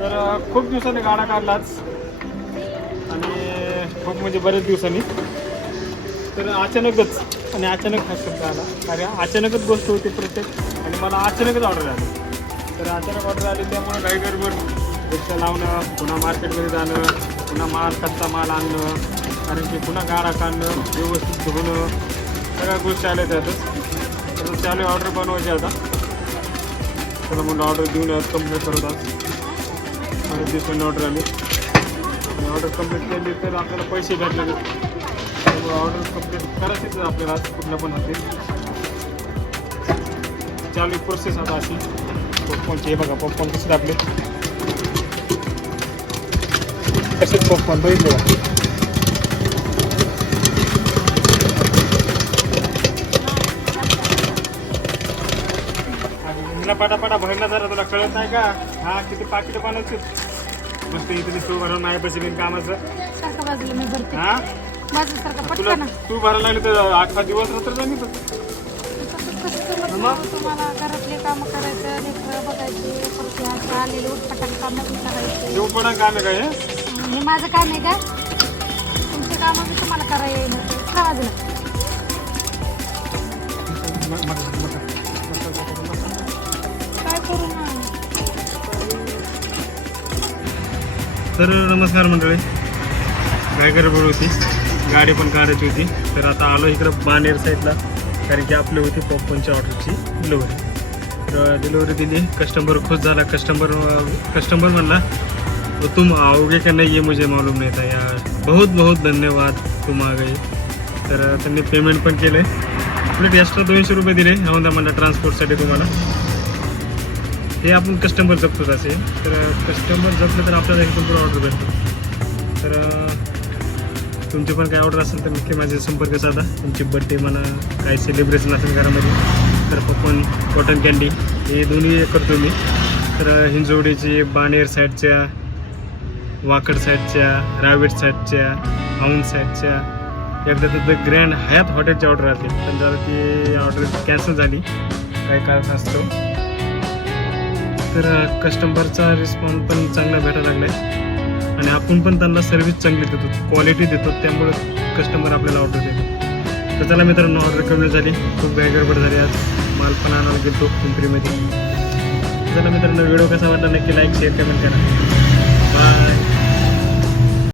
तर खूप दिवसांनी गाणं काढलाच. आणि खूप म्हणजे बरेच दिवसांनी. तर अचानकच आणि अचानक हा शब्द आला. कारण अचानकच गोष्ट होती प्रत्येक. आणि मला अचानकच ऑर्डर आली. तर अचानक ऑर्डर आली त्यामुळे काही गडबड रिक्षा लावणं पुन्हा मार्केटमध्ये जाणं पुन्हा माल कच्चा माल आणणं कारण की पुन्हा गाडा काढणं व्यवस्थित धुणं सगळ्या गोष्टी आल्या त्यातच. तर चालू ऑर्डर बनवायची आता. चला म्हणलं ऑर्डर देऊन कंप्लीट करत आज बरेच दिवसांनी ऑर्डर आली. ऑर्डर कंप्लीट केली तर आपल्याला पैसे भेटले. त्यामुळे ऑर्डर कंप्लीट करायचीच आपल्याला कुठल्या पण हाती. चालू प्रोसेस आता अशी. पॉपकॉर्नची हे बघा पॉपकॉर्न कसे आपले कसेच पॉपकॉर्न बघितले मला पटापटा भरणं जरा तुला कळत नाही का? हा किती पाकिट बनवायची मस्त इथे तू भरून पैसे बिन कामाचं. सारखं बाजूला मी भरते. हा? माझं सारखं तुला पटकन. तू भरायला लागली तर अख्खा दिवस रात्र जाईल तर मग? तुम्हाला घरातले काम करायचं लेकरं बघायचे परत हे असं आलेले उठपटाक कामं बी करायचे. काम आहे का हे? हे माझं काम आहे का? तुमचे कामं बी तुम्हाला करायला येईल. बाजूला तर नमस्कार मंडळी. काय गडबड होती? गाडी पण काढायची होती. तर आता आलो इकडं बानेर साईडला. कारण की आपली होती पॉपकॉर्नच्या ऑर्डरची डिलिव्हरी तर डिलिव्हरी दिली. कस्टमर खुश झाला. कस्टमर कस्टमर म्हणला तुम आओगे का नाही ये मुझे मालूम नाही था यार. बहुत बहुत धन्यवाद तुम आ गए. तर त्यांनी पेमेंट पण केलं प्लेट एक्स्ट्रा दोनशे रुपये दिले. म्हणता म्हणलं ट्रान्सपोर्टसाठी तुम्हाला. हे आपण कस्टमर जपतो असे. तर कस्टमर जपले तर आपल्याला एकदम पुढे ऑर्डर भेटतो तर तुमची तुमचे पण काही ऑर्डर असेल तर नक्की माझे संपर्क साधा. तुमची बड्डे म्हणा काही सेलिब्रेशन असेल घरामध्ये तर पपन कॉटन कॅन्डी हे दोन्ही करतो मी. तर हिंजवडीची बाणेर साईडच्या वाकड साईडच्या रावेट साईडच्या औंध साईडच्या एकदा तर ग्रँड हयात हॉटेलची ऑर्डर आली. पण जरा ती ऑर्डर कॅन्सल झाली. काही कारण असतो तर कस्टमरचा रिस्पॉन्स पण चांगला भेटायला लागला आहे आणि आपण पण त्यांना सर्व्हिस चांगली देतो क्वालिटी देतो त्यामुळे कस्टमर आपल्याला ऑर्डर देतो तर चला मित्रांनो ऑर्डर कमी झाली. खूप काही गडबड झाली आज. माल पण आणायला गेलो पिंपरीमध्ये. चला मित्रांनो व्हिडिओ कसा वाटला नक्की लाईक शेअर कमेंट करा. बाय